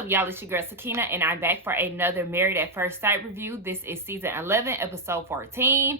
up, y'all? It's your girl Sakina, and I'm back for another Married at First Sight review. This is season 11, episode 14.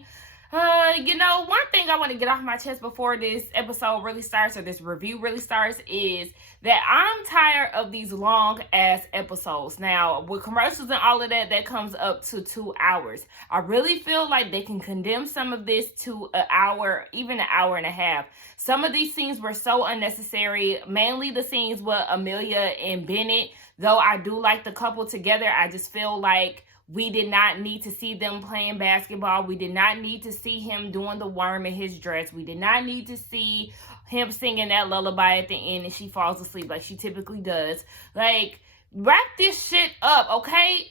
One thing I want to get off my chest before this episode really starts, or this review really starts, is that I'm tired of these long ass episodes. Now, with commercials and all of that, that comes up to 2 hours. I really feel like they can condense some of this to an hour, even an hour and a half. Some of these scenes were so unnecessary, mainly the scenes with Amelia and Bennett. Though I do like the couple together, I just feel like we did not need to see them playing basketball. We did not need to see him doing the worm in his dress. We did not need to see him singing that lullaby at the end and she falls asleep like she typically does. Like, wrap this shit up, okay?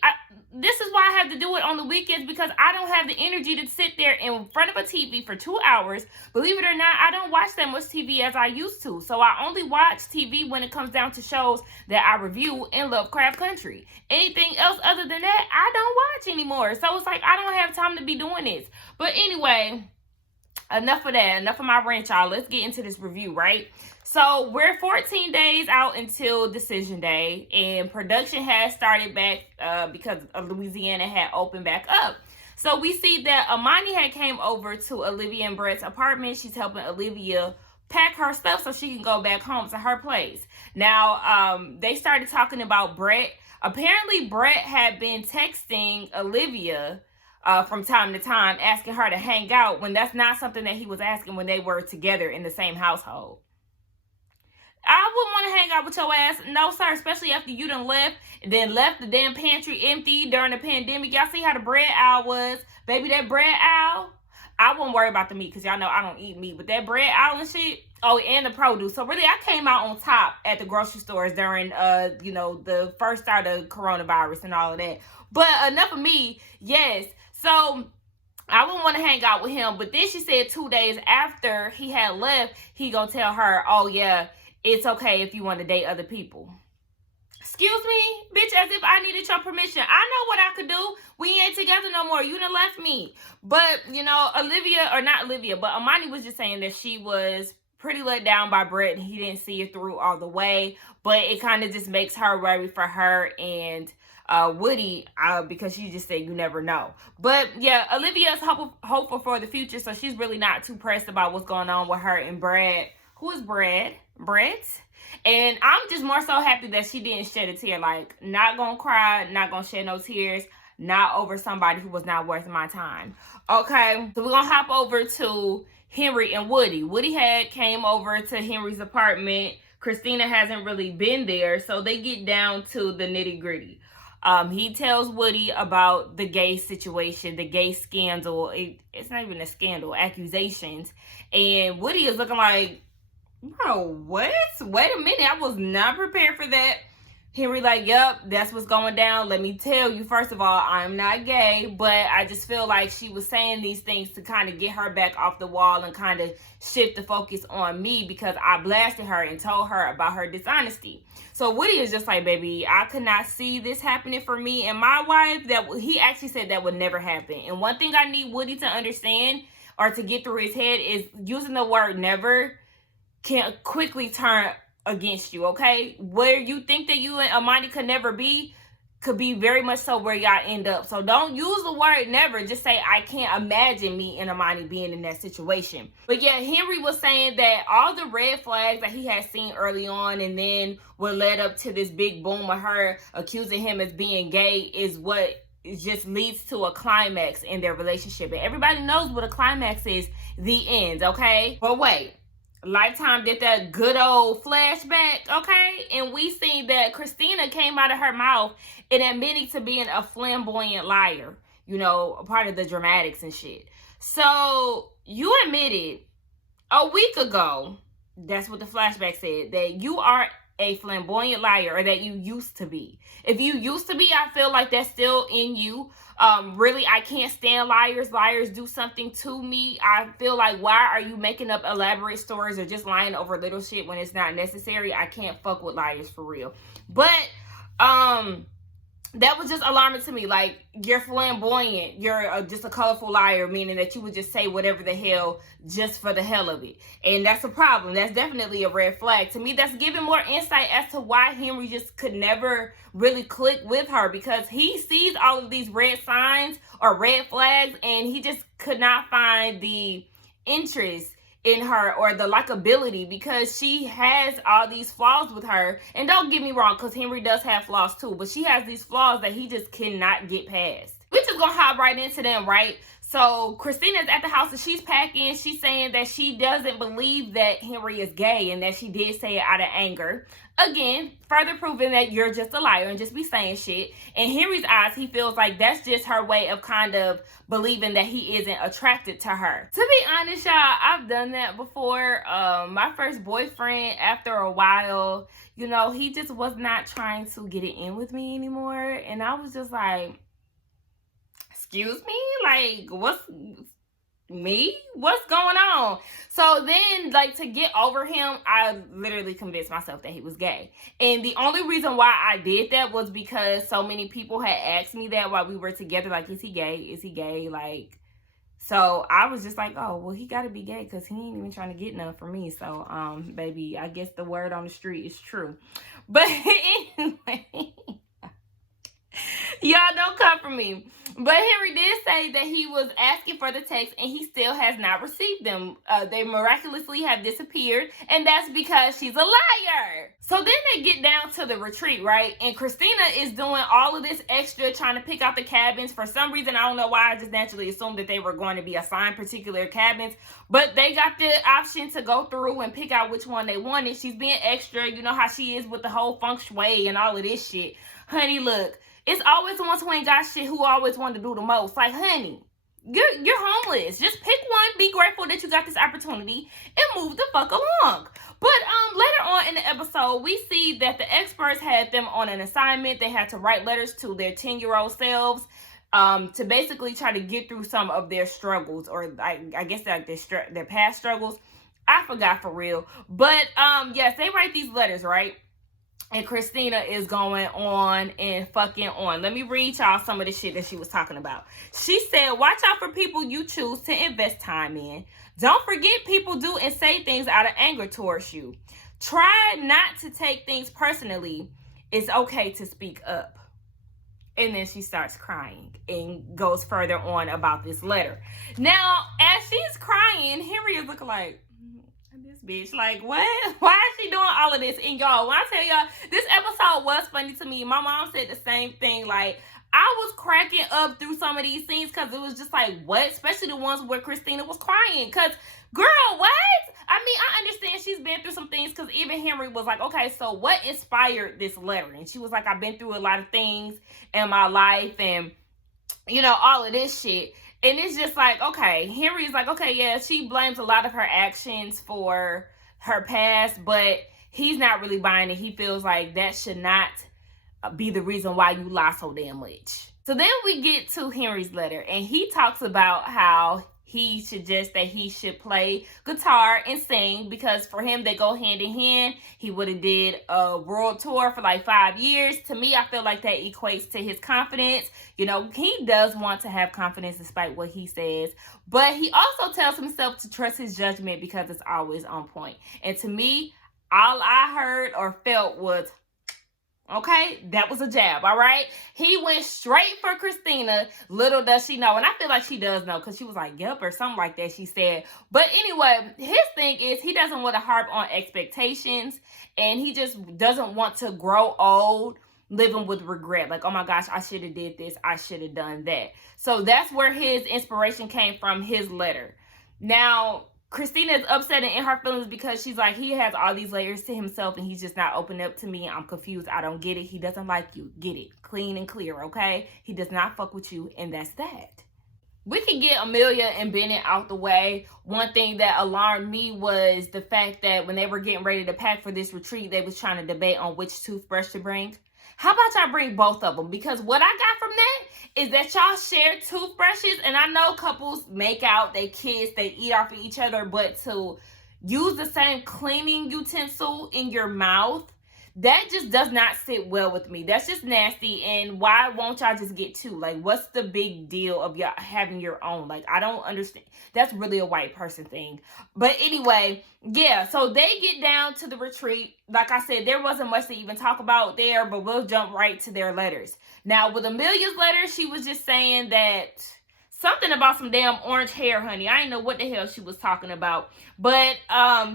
This is why I have to do it on the weekends, because I don't have the energy to sit there in front of a TV for 2 hours. Believe it or not, I don't watch that much TV as I used to. So I only watch TV when it comes down to shows that I review in Lovecraft Country. Anything else other than that, I don't watch anymore. So it's like I don't have time to be doing this. But anyway, enough of that. Enough of my rant, y'all. Let's get into this review, right? So we're 14 days out until decision day, and production has started back because Louisiana had opened back up. So we see that Amani had came over to Olivia and Brett's apartment. She's helping Olivia pack her stuff so she can go back home to her place. Now, they started talking about Brett. Apparently, Brett had been texting Olivia from time to time, asking her to hang out, when that's not something that he was asking when they were together in the same household. I wouldn't want to hang out with your ass. No, sir. Especially after you done left the damn pantry empty during the pandemic. Y'all see how the bread aisle was? Baby, that bread aisle, I wouldn't worry about the meat because y'all know I don't eat meat. But that bread aisle and shit, oh, and the produce. So really, I came out on top at the grocery stores during, the first start of coronavirus and all of that. But enough of me. Yes. So I wouldn't want to hang out with him. But then she said 2 days after he had left, he gonna tell her, oh, yeah, it's okay if you want to date other people. Excuse me, bitch, as if I needed your permission. I know what I could do. We ain't together no more. You done left me. But, Amani was just saying that she was pretty let down by Brett and he didn't see it through all the way. But it kind of just makes her worry for her and Woody, because she just said you never know. But yeah, Olivia's hopeful for the future, so she's really not too pressed about what's going on with her and Brad. Who is Brett? And I'm just more so happy that she didn't shed a tear. Like, not gonna cry, not gonna shed no tears, not over somebody who was not worth my time. Okay, so we're gonna hop over to Henry and Woody. Woody had came over to Henry's apartment. Christina hasn't really been there, so they get down to the nitty gritty. He tells Woody about the gay situation, the gay scandal. It's not even a scandal, accusations. And Woody is looking like, bro, what? Wait a minute. I was not prepared for that. Henry like, yep, that's what's going down. Let me tell you, first of all, I'm not gay, but I just feel like she was saying these things to kind of get her back off the wall and kind of shift the focus on me because I blasted her and told her about her dishonesty. So Woody is just like, baby, I could not see this happening for me and my wife. That he actually said that would never happen. And one thing I need Woody to understand or to get through his head is using the word never can quickly turn against you, okay? Where you think that you and Amani could never be, could be very much so where y'all end up. So don't use the word never. Just say, I can't imagine me and Amani being in that situation. But yeah, Henry was saying that all the red flags that he had seen early on and then what led up to this big boom of her accusing him as being gay is what just leads to a climax in their relationship. And everybody knows what a climax is, the end, okay? But wait. Lifetime did that good old flashback, okay? And we seen that Christina came out of her mouth and admitting to being a flamboyant liar, a part of the dramatics and shit. So you admitted a week ago, that's what the flashback said, that you are a flamboyant liar, or that you used to be. If you used to be, I feel like that's still in you. Really, I can't stand liars. Liars do something to me. I feel like, why are you making up elaborate stories or just lying over little shit when it's not necessary? I can't fuck with liars for real. But that was just alarming to me. Like, you're flamboyant. You're just a colorful liar, meaning that you would just say whatever the hell just for the hell of it. And that's a problem. That's definitely a red flag. To me, that's giving more insight as to why Henry just could never really click with her, because he sees all of these red signs or red flags, and he just could not find the interest in her or the likability, because she has all these flaws with her. And don't get me wrong, because Henry does have flaws too, but she has these flaws that he just cannot get past. We just gonna hop right into them, right? So Christina's at the house and she's packing. She's saying that she doesn't believe that Henry is gay and that she did say it out of anger. Again, further proving that you're just a liar and just be saying shit. In Henry's eyes, he feels like that's just her way of kind of believing that he isn't attracted to her. To be honest, y'all, I've done that before. My first boyfriend, after a while, you know, he just was not trying to get it in with me anymore. And I was just like, excuse me? Like, what's going on? So then, like, to get over him, I literally convinced myself that he was gay. And the only reason why I did that was because so many people had asked me that while we were together, like, is he gay? Is he gay? Like, so I was just like, oh, well, he gotta be gay because he ain't even trying to get none from me. So, baby, I guess the word on the street is true. But anyway, y'all don't come for me. But Henry did say that he was asking for the text and he still has not received them. They miraculously have disappeared, and that's because she's a liar. So then they get down to the retreat, right? And Christina is doing all of this extra, trying to pick out the cabins. For some reason, I don't know why, I just naturally assumed that they were going to be assigned particular cabins. But they got the option to go through and pick out which one they wanted. She's being extra. You know how she is with the whole feng shui and all of this shit. Honey, look. It's always the ones who ain't got shit who always want to do the most. Like, honey, you're homeless. Just pick one. Be grateful that you got this opportunity and move the fuck along. But later on in the episode, we see that the experts had them on an assignment. They had to write letters to their 10-year-old selves to basically try to get through some of their struggles, or I guess like their past struggles. I forgot for real. But yes, they write these letters, right? And Christina is going on and fucking on. Let me read y'all some of the shit that she was talking about. She said, watch out for people you choose to invest time in. Don't forget people do and say things out of anger towards you. Try not to take things personally. It's okay to speak up. And then she starts crying and goes further on about this letter. Now, as she's crying, Henry is looking like, this bitch, like, what? Why is she doing all of this? And y'all, when I tell y'all, this episode was funny to me. My mom said the same thing. Like, I was cracking up through some of these scenes because it was just like, what? Especially the ones where Christina was crying. Because, girl, what? I mean, I understand she's been through some things, because even Henry was like, okay, so what inspired this letter? And she was like, I've been through a lot of things in my life and, you know, all of this shit. And it's just like, okay, Henry's like, okay, yeah, she blames a lot of her actions for her past, but he's not really buying it. He feels like that should not be the reason why you lie so damn much. So then we get to Henry's letter, and he talks about how he suggests that he should play guitar and sing, because for him, they go hand in hand. He would have did a world tour for like 5 years. To me, I feel like that equates to his confidence. You know, he does want to have confidence despite what he says. But he also tells himself to trust his judgment because it's always on point. And to me, all I heard or felt was, okay, that was a jab, all right? He went straight for Christina. Little does she know. And I feel like she does know, because she was like, yep, or something like that, she said. But anyway, his thing is he doesn't want to harp on expectations. And he just doesn't want to grow old living with regret. Like, oh my gosh, I should have did this. I should have done that. So that's where his inspiration came from, his letter. Now, Christina is upset and in her feelings because she's like, he has all these layers to himself and he's just not opening up to me. I'm confused. I don't get it. He doesn't like you. Get it. Clean and clear, okay? He does not fuck with you, and that's that. We can get Amelia and Bennett out the way. One thing that alarmed me was the fact that when they were getting ready to pack for this retreat, they was trying to debate on which toothbrush to bring. How about y'all bring both of them? Because what I got from that is that y'all share toothbrushes. And I know couples make out, they kiss, they eat off of each other. But to use the same cleaning utensil in your mouth, that just does not sit well with me. That's just nasty. And why won't y'all just get two? Like, what's the big deal of y'all having your own? Like, I don't understand. That's really a white person thing. But anyway, yeah, so they get down to the retreat. Like I said, there wasn't much to even talk about there, but we'll jump right to their letters. Now, with Emilia's letter, she was just saying that something about some damn orange hair, honey. I didn't know what the hell she was talking about. But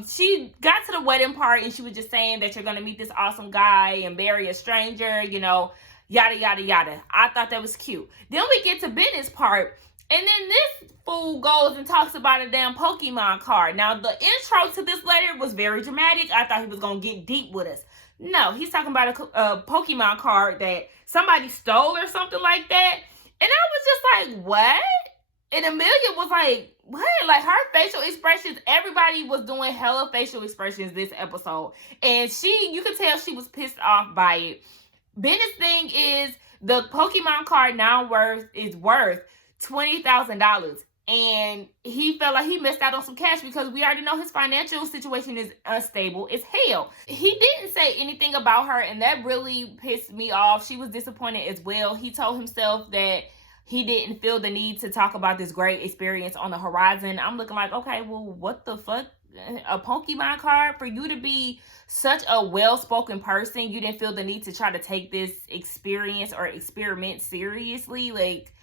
she got to the wedding part and she was just saying that you're going to meet this awesome guy and marry a stranger, you know, yada, yada, yada. I thought that was cute. Then we get to Bennett's part. And then this fool goes and talks about a damn Pokemon card. Now, the intro to this letter was very dramatic. I thought he was going to get deep with us. No, he's talking about a Pokemon card that somebody stole or something like that. And I was just like, what? And Amelia was like, what? Like, her facial expressions, everybody was doing hella facial expressions this episode. And you could tell she was pissed off by it. Bennett's thing is, the Pokemon card now is worth $20,000. And he felt like he missed out on some cash because we already know his financial situation is unstable as hell. He didn't say anything about her, and that really pissed me off. She was disappointed as well. He told himself that he didn't feel the need to talk about this great experience on the horizon. I'm looking like, okay, well, what the fuck? A Pokemon card? For you to be such a well-spoken person, you didn't feel the need to try to take this experience or experiment seriously? Like,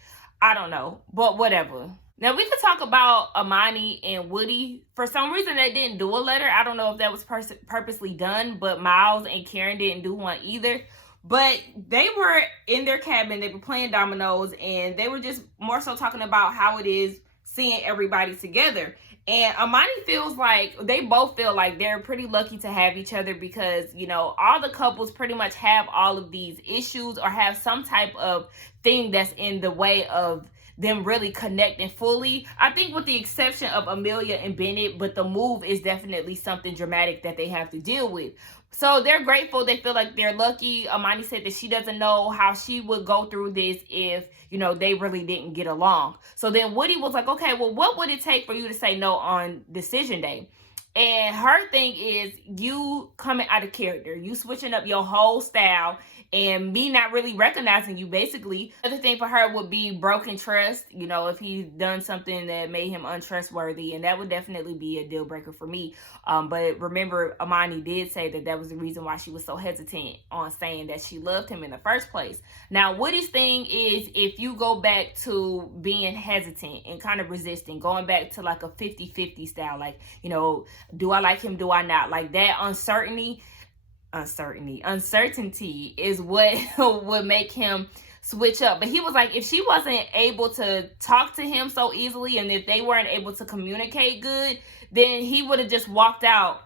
I don't know, but whatever. Now, we could talk about Amani and Woody. For some reason, they didn't do a letter. I don't know if that was purposely done, but Miles and Karen didn't do one either. But they were in their cabin. They were playing dominoes, and they were just more so talking about how it is seeing everybody together. And Amani feels like, they both feel like they're pretty lucky to have each other because, you know, all the couples pretty much have all of these issues or have some type of thing that's in the way of them really connecting fully. I think with the exception of Amelia and Bennett, but the move is definitely something dramatic that they have to deal with. So they're grateful. They feel like they're lucky. Amani said that she doesn't know how she would go through this if, you know, they really didn't get along. So then Woody was like, okay, well, what would it take for you to say no on decision day? And her thing is you coming out of character, you switching up your whole style, and me not really recognizing you, basically. Another thing for her would be broken trust, you know, if he's done something that made him untrustworthy, and that would definitely be a deal breaker for me. But remember, Amani did say that was the reason why she was so hesitant on saying that she loved him in the first place. Now, Woody's thing is if you go back to being hesitant and kind of resisting, going back to like a 50-50 style, like, you know, do I like him, do I not? Like that uncertainty is what would make him switch up. But he was like, if she wasn't able to talk to him so easily, and if they weren't able to communicate good, then he would have just walked out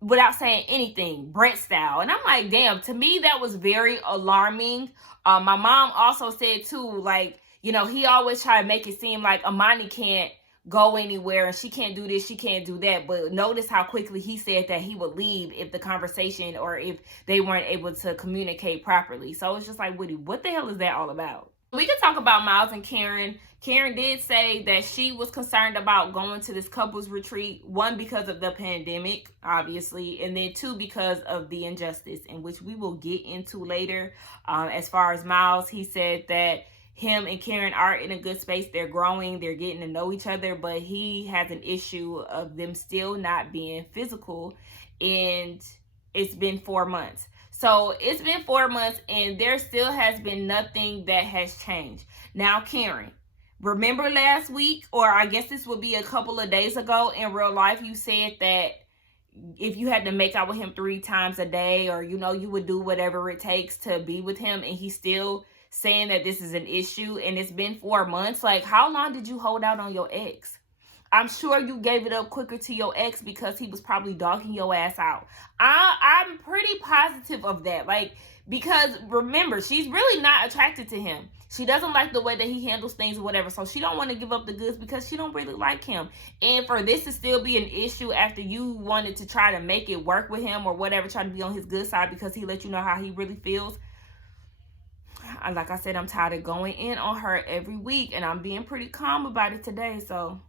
without saying anything, Brett style. And I'm like, damn, to me that was very alarming. My mom also said too, like, you know, he always try to make it seem like Amani can't go anywhere and she can't do this, she can't do that. But notice how quickly he said that he would leave if the conversation or if they weren't able to communicate properly. So it's just like, Woody, what the hell is that all about? We can talk about Miles and Karen. Karen did say that she was concerned about going to this couples retreat. One, because of the pandemic, obviously, and then two, because of the injustice, in which we will get into later. As far as Miles, he said that him and Karen are in a good space. They're growing. They're getting to know each other. But he has an issue of them still not being physical. And it's been 4 months. So it's been 4 months and there still has been nothing that has changed. Now, Karen, remember last week, or I guess this would be a couple of days ago in real life, you said that if you had to make out with him 3 times a day, or, you know, you would do whatever it takes to be with him, and he's still saying that this is an issue, and it's been 4 months. Like, how long did you hold out on your ex? I'm sure you gave it up quicker to your ex because he was probably dogging your ass out. I'm pretty positive of that. Like, because remember, she's really not attracted to him. She doesn't like the way that he handles things or whatever. So she don't want to give up the goods because she don't really like him. And for this to still be an issue after you wanted to try to make it work with him or whatever, try to be on his good side because he let you know how he really feels. Like I said, I'm tired of going in on her every week, and I'm being pretty calm about it today. So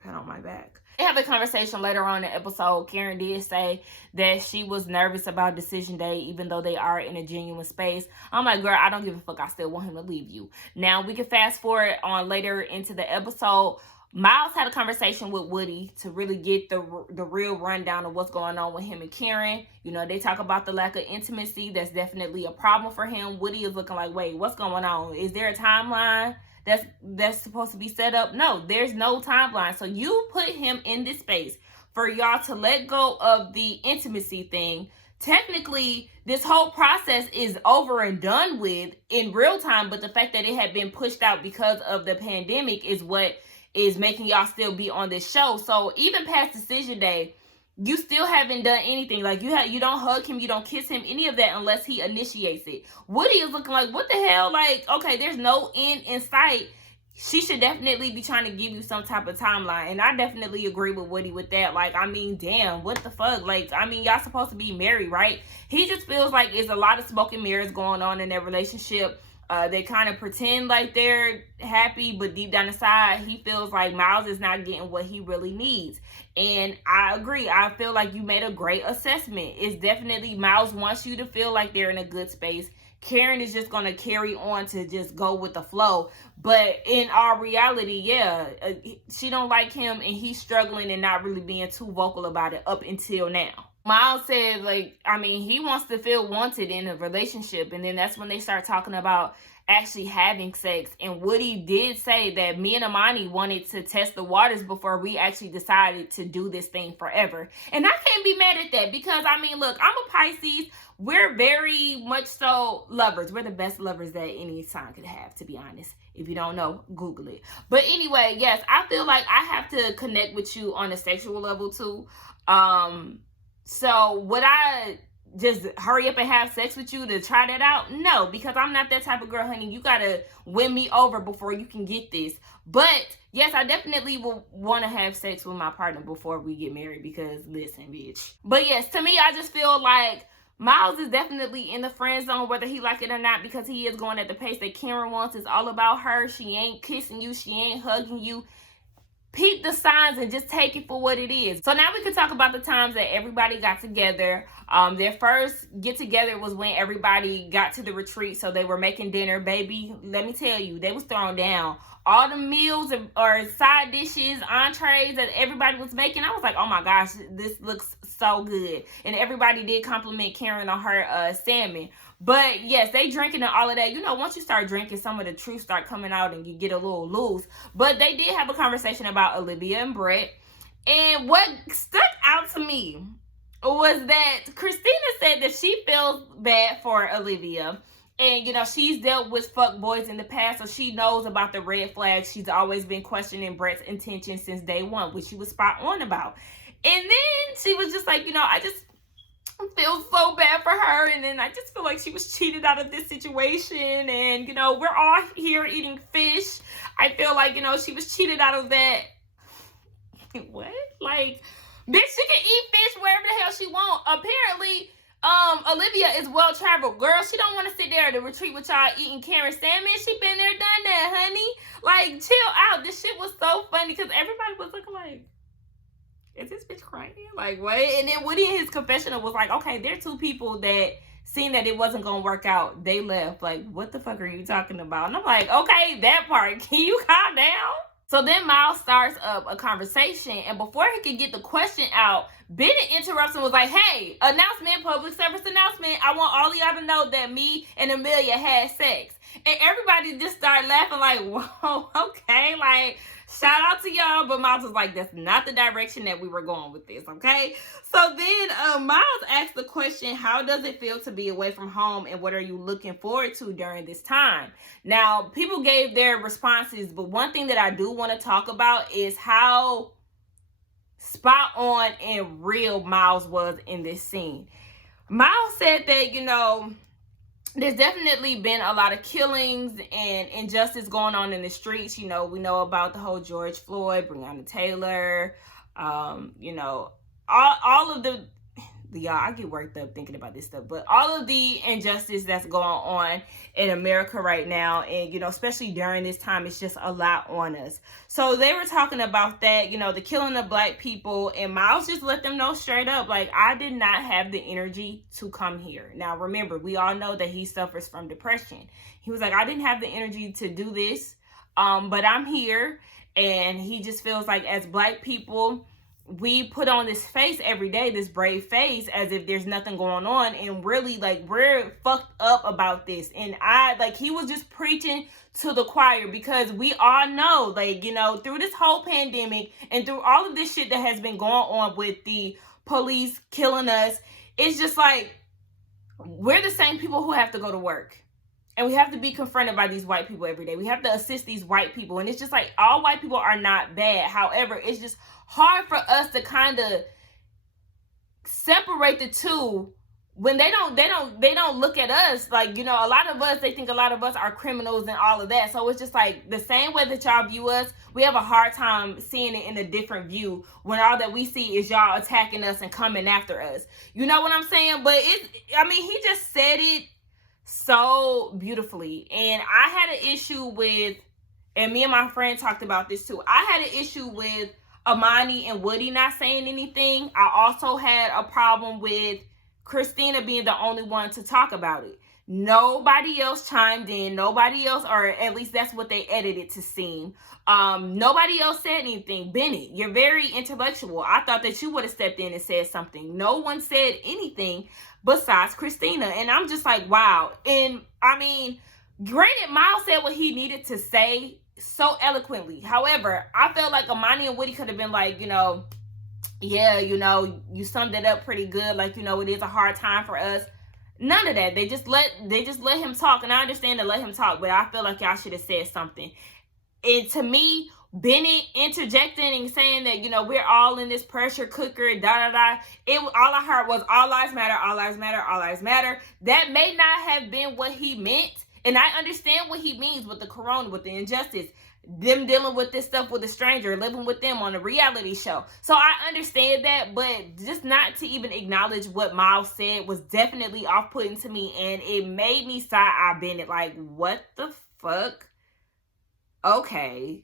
pat on my back. They have a conversation later on in the episode. Karen did say that she was nervous about decision day, even though they are in a genuine space. I'm like, girl, I don't give a fuck. I still want him to leave you. Now, we can fast forward on later into the episode. Miles had a conversation with Woody to really get the real rundown of what's going on with him and Karen. You know, they talk about the lack of intimacy. That's definitely a problem for him. Woody is looking like, wait, what's going on? Is there a timeline that's supposed to be set up? No, there's no timeline. So you put him in this space for y'all to let go of the intimacy thing. Technically, this whole process is over and done with in real time, but the fact that it had been pushed out because of the pandemic is what is making y'all still be on this show. So even past decision day, you still haven't done anything. Like, you don't hug him, you don't kiss him, any of that unless he initiates it. Woody is looking like, what the hell? Like, okay, there's no end in sight. She should definitely be trying to give you some type of timeline. And I definitely agree with Woody with that. Like, I mean, damn, what the fuck? Like, I mean, y'all supposed to be married, right? He just feels like there's a lot of smoke and mirrors going on in their relationship. They kind of pretend like they're happy, but deep down inside, he feels like Miles is not getting what he really needs. And I agree. I feel like you made a great assessment. It's definitely Miles wants you to feel like they're in a good space. Karen is just going to carry on to just go with the flow. But in our reality, yeah, she don't like him and he's struggling and not really being too vocal about it up until now. Miles said, like, I mean, he wants to feel wanted in a relationship. And then that's when they start talking about actually having sex. And Woody did say that me and Amani wanted to test the waters before we actually decided to do this thing forever. And I can't be mad at that because, I mean, look, I'm a Pisces. We're very much so lovers. We're the best lovers that any sign could have, to be honest. If you don't know, Google it. But anyway, yes, I feel like I have to connect with you on a sexual level too. So would I just hurry up and have sex with you to try that out? No, because I'm not that type of girl, honey. You gotta win me over before you can get this. But yes, I definitely will want to have sex with my partner before we get married because listen, bitch. But yes, to me, I just feel like Miles is definitely in the friend zone, whether he like it or not, because he is going at the pace that Karen wants. It's all about her. She ain't kissing you. She ain't hugging you. Peep the signs and just take it for what it is. So now we can talk about the times that everybody got together. Their first get together was when everybody got to the retreat. So they were making dinner. Baby, let me tell you, they was throwing down all the meals or side dishes, entrees that everybody was making. I was like, oh my gosh, this looks so good. And everybody did compliment Karen on her salmon. But yes, they drinking and all of that. You know, once you start drinking, some of the truth start coming out and you get a little loose. But they did have a conversation about Olivia and Brett. And what stuck out to me was that Christina said that she feels bad for Olivia. And, you know, she's dealt with fuck boys in the past, so she knows about the red flags. She's always been questioning Brett's intentions since day one, which she was spot on about. And then she was just like, you know, I just feel so bad for her, and then I just feel like she was cheated out of this situation, and, you know, we're all here eating fish. I feel like, you know, she was cheated out of that. What? Like, bitch, she can eat fish wherever the hell she want. Apparently, Olivia is well-traveled. Girl, she don't want to sit there at the retreat with y'all eating Karen salmon. She been there, done that, honey. Like, chill out. This shit was so funny because everybody was looking like, is this bitch crying? Like, what? And then Woody in his confessional was like, okay, there are two people that seen that it wasn't going to work out. They left. Like, what the fuck are you talking about? And I'm like, okay, that part. Can you calm down? So then Miles starts up a conversation, and before he could get the question out, Bennett interrupts and was like, hey, announcement, public service announcement. I want all of y'all to know that me and Amelia had sex. And everybody just started laughing like, whoa, okay, like, shout out to y'all. But Miles was like, that's not the direction that we were going with this, okay? So then Miles asked the question, how does it feel to be away from home, and what are you looking forward to during this time? Now, people gave their responses, but one thing that I do want to talk about is how spot on and real Miles was in this scene. Miles said that, you know, there's definitely been a lot of killings and injustice going on in the streets. You know, we know about the whole George Floyd, Breonna Taylor, you know, all of y'all, I get worked up thinking about this stuff, but all of the injustice that's going on in America right now, and especially during this time, it's just a lot on us. So they were talking about that, the killing of Black people, and Miles just let them know straight up, like, I did not have the energy to come here. Now remember, we all know that he suffers from depression. He was like, I didn't have the energy to do this, but I'm here. And he just feels like, as Black people, we put on this face every day, this brave face, as if there's nothing going on, and really, like, we're fucked up about this. And he was just preaching to the choir, because we all know, like, through this whole pandemic and through all of this shit that has been going on with the police killing us, it's just like, we're the same people who have to go to work. And we have to be confronted by these white people every day. We have to assist these white people. And it's just like, all white people are not bad. However, it's just hard for us to kind of separate the two when they don't look at us. Like, a lot of us, they think a lot of us are criminals and all of that. So it's just like, the same way that y'all view us, we have a hard time seeing it in a different view when all that we see is y'all attacking us and coming after us. You know what I'm saying? But he just said it so beautifully. And I had an issue with, and me and my friend talked about this too, I had an issue with Amani and Woody not saying anything. I also had a problem with Christina being the only one to talk about it. Nobody else chimed in. Nobody else, or at least that's what they edited to seem. Nobody else said anything. Bennett, you're very intellectual. I thought that you would have stepped in and said something. No one said anything besides Christina. And I'm just like, wow. And granted, Miles said what he needed to say so eloquently. However, I felt like Amani and Woody could have been like, yeah, you summed it up pretty good. Like, it is a hard time for us. None of that. They just let him talk. And I understand to let him talk, but I feel like y'all should have said something. And to me, Bennett interjecting and saying that, we're all in this pressure cooker, all I heard was all lives matter, all lives matter, all lives matter. That may not have been what he meant. And I understand what he means with the corona, with the injustice, them dealing with this stuff with a stranger, living with them on a reality show. So I understand that, but just not to even acknowledge what Miles said was definitely off-putting to me. And it made me side-eye Bennett, like, what the fuck? Okay.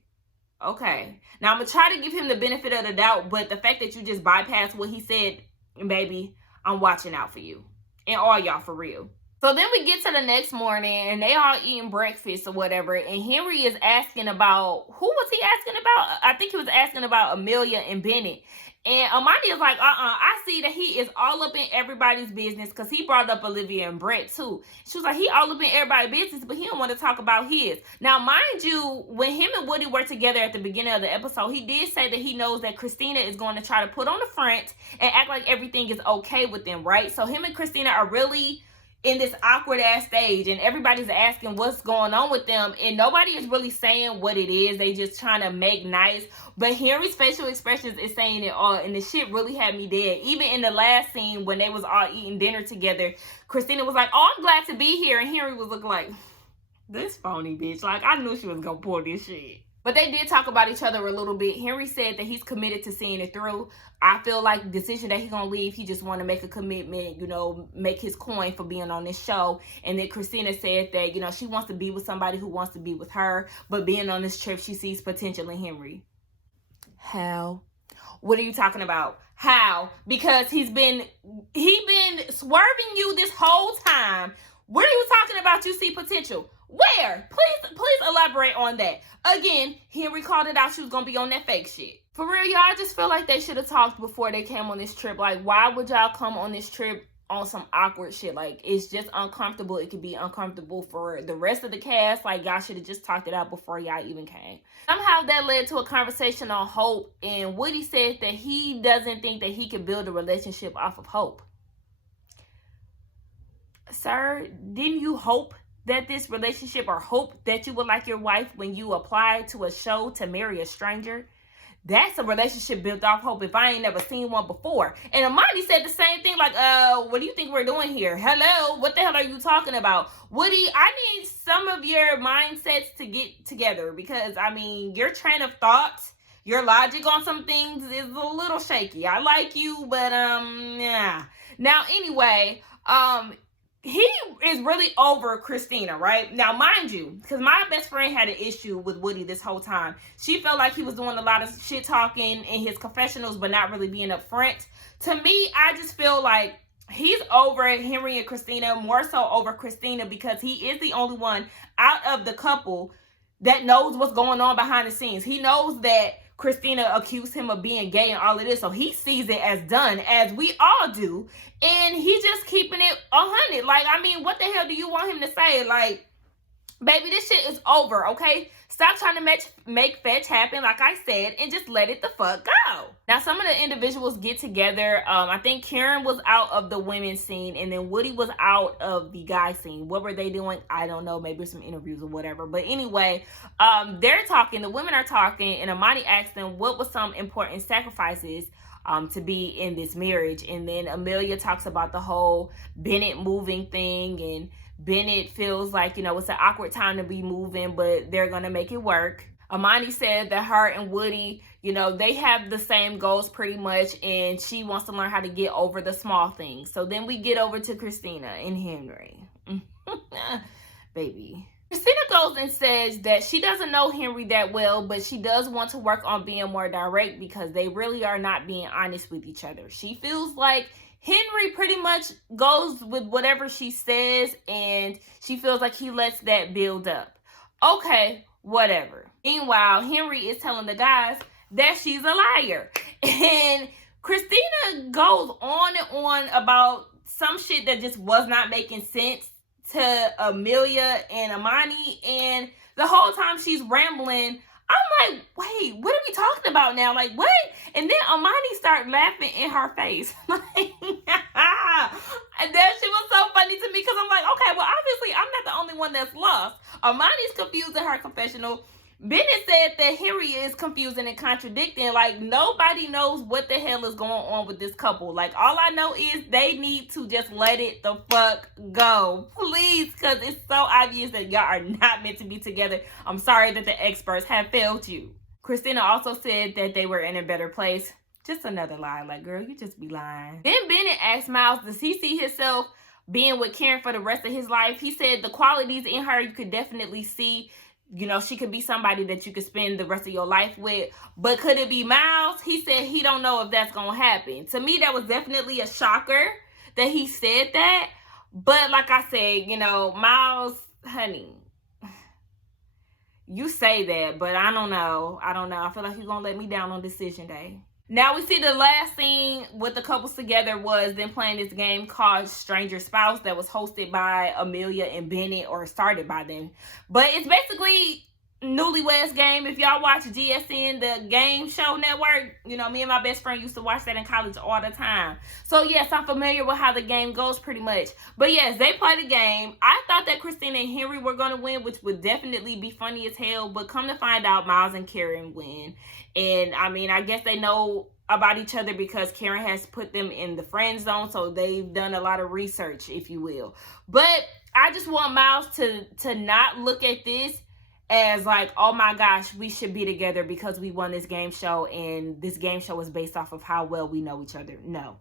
Now I'm going to try to give him the benefit of the doubt, but the fact that you just bypassed what he said, baby, I'm watching out for you. And all y'all, for real. So then we get to the next morning, and they all eating breakfast or whatever, and Henry is asking about, who was he asking about? I think he was asking about Amelia and Bennett. And Amani is like, I see that he is all up in everybody's business, because he brought up Olivia and Brett too. She was like, he all up in everybody's business, but he don't want to talk about his. Now, mind you, when him and Woody were together at the beginning of the episode, he did say that he knows that Christina is going to try to put on the front and act like everything is okay with them, right? So him and Christina are really in this awkward ass stage, and everybody's asking what's going on with them, and nobody is really saying what it is. They just trying to make nice, but Henry's facial expressions is saying it all, and the shit really had me dead. Even in the last scene when they was all eating dinner together, Christina was like, oh, I'm glad to be here, and Henry was looking like, this phony bitch. Like, I knew she was gonna pull this shit. But they did talk about each other a little bit. Henry said that he's committed to seeing it through. I feel like the decision that he's going to leave, he just want to make a commitment, make his coin for being on this show. And then Christina said that, she wants to be with somebody who wants to be with her. But being on this trip, she sees potential in Henry. How? What are you talking about? How? Because he been swerving you this whole time. What are you talking about? You see potential. Where? Please elaborate on that. Again, Henry called it out. She was going to be on that fake shit. For real, y'all, I just feel like they should have talked before they came on this trip. Like, why would y'all come on this trip on some awkward shit? Like, it's just uncomfortable. It could be uncomfortable for the rest of the cast. Like, y'all should have just talked it out before y'all even came. Somehow that led to a conversation on hope. And Woody said that he doesn't think that he can build a relationship off of hope. Sir, didn't you hope that this relationship, or hope that you would like your wife when you apply to a show to marry a stranger? That's a relationship built off hope if I ain't never seen one before. And Amani said the same thing, like, what do you think we're doing here? Hello, what the hell are you talking about? Woody, I need some of your mindsets to get together, because, your train of thought, your logic on some things is a little shaky. I like you, but, yeah. Now, anyway, he is really over Christina, right? Now, mind you, because my best friend had an issue with Woody this whole time. She felt like he was doing a lot of shit talking in his confessionals, but not really being upfront. To me, I just feel like he's over Henry and Christina, more so over Christina, because he is the only one out of the couple that knows what's going on behind the scenes. He knows that Christina accused him of being gay and all of this, so he sees it as done, as we all do, and he just keeping it 100. Like, I mean, what the hell do you want him to say? Like, baby, this shit is over, okay? Stop trying to make fetch happen, like I said, and just let it the fuck go. Now, some of the individuals get together. I think Karen was out of the women's scene, and then Woody was out of the guy scene. What were they doing? I don't know. Maybe some interviews or whatever. But anyway, they're talking. The women are talking, and Amani asked them what was some important sacrifices to be in this marriage. And then Amelia talks about the whole Bennett moving thing, and Bennett feels like, you know, it's an awkward time to be moving, but they're going to make it work. Amani said that her and Woody, you know, they have the same goals pretty much, and she wants to learn how to get over the small things. So then we get over to Christina and Henry. Baby. Christina goes and says that she doesn't know Henry that well, but she does want to work on being more direct because they really are not being honest with each other. She feels like Henry pretty much goes with whatever she says, and she feels like he lets that build up. Okay, whatever. Meanwhile, Henry is telling the guys that she's a liar. And Christina goes on and on about some shit that just was not making sense to Amelia and Amani, and the whole time she's rambling, I'm like, wait, what are we talking about now? Like, what? And then Amani started laughing in her face. And that shit was so funny to me because I'm like, okay, well, obviously I'm not the only one that's lost. Amani's confused in her confessional. Bennett said that Henry is confusing and contradicting. Like, nobody knows what the hell is going on with this couple. Like, all I know is they need to just let it the fuck go. Please, because it's so obvious that y'all are not meant to be together. I'm sorry that the experts have failed you. Christina also said that they were in a better place. Just another lie. Like, girl, you just be lying. Then Bennett asked Miles, does he see himself being with Karen for the rest of his life? He said the qualities in her you could definitely see. You know, she could be somebody that you could spend the rest of your life with. But could it be Miles? He said he don't know if that's going to happen. To me, that was definitely a shocker that he said that. But like I said, you know, Miles, honey, you say that, but I don't know. I feel like you're going to let me down on decision day. Now we see the last scene with the couples together was them playing this game called Stranger Spouse that was hosted by Amelia and Bennett, or started by them. But it's basically Newlyweds Game. If y'all watch GSN, the game show network, you know, me and my best friend used to watch that in college all the time. So yes, I'm familiar with how the game goes pretty much. But yes, they play the game. I thought that Christina and Henry were going to win, which would definitely be funny as hell. But come to find out, Miles and Karen win. And I mean, I guess they know about each other because Karen has put them in the friend zone. So they've done a lot of research, if you will. But I just want Miles to not look at this as like, oh my gosh, we should be together because we won this game show, and this game show is based off of how well we know each other. No.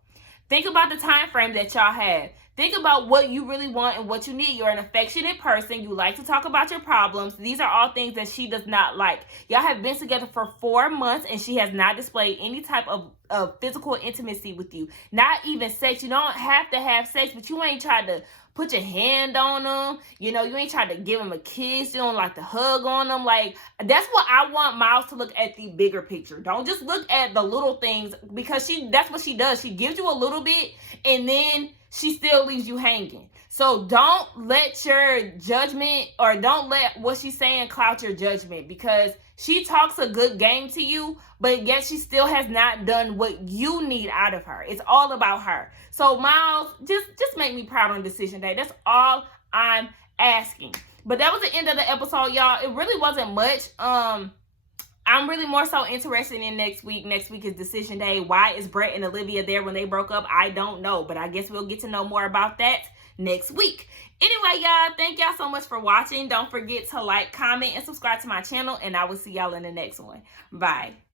Think about the time frame that y'all had. Think about what you really want and what you need. You're an affectionate person. You like to talk about your problems. These are all things that she does not like. Y'all have been together for 4 months, and she has not displayed any type of physical intimacy with you. Not even sex. You don't have to have sex, but you ain't tried to put your hand on them. You know, you ain't tried to give them a kiss. You don't like to hug on them. Like, that's what I want Miles to look at, the bigger picture. Don't just look at the little things, because that's what she does. She gives you a little bit, and then she still leaves you hanging. So don't let your judgment, or don't let what she's saying cloud your judgment, because she talks a good game to you, but yet she still has not done what you need out of her. It's all about her. So Miles, just make me proud on decision day. That's all I'm asking. But that was the end of the episode, y'all. It really wasn't much. I'm really more so interested in next week. Next week is decision day. Why is Brett and Olivia there when they broke up? I don't know, but I guess we'll get to know more about that next week. Anyway, y'all, thank y'all so much for watching. Don't forget to like, comment, and subscribe to my channel, and I will see y'all in the next one. Bye.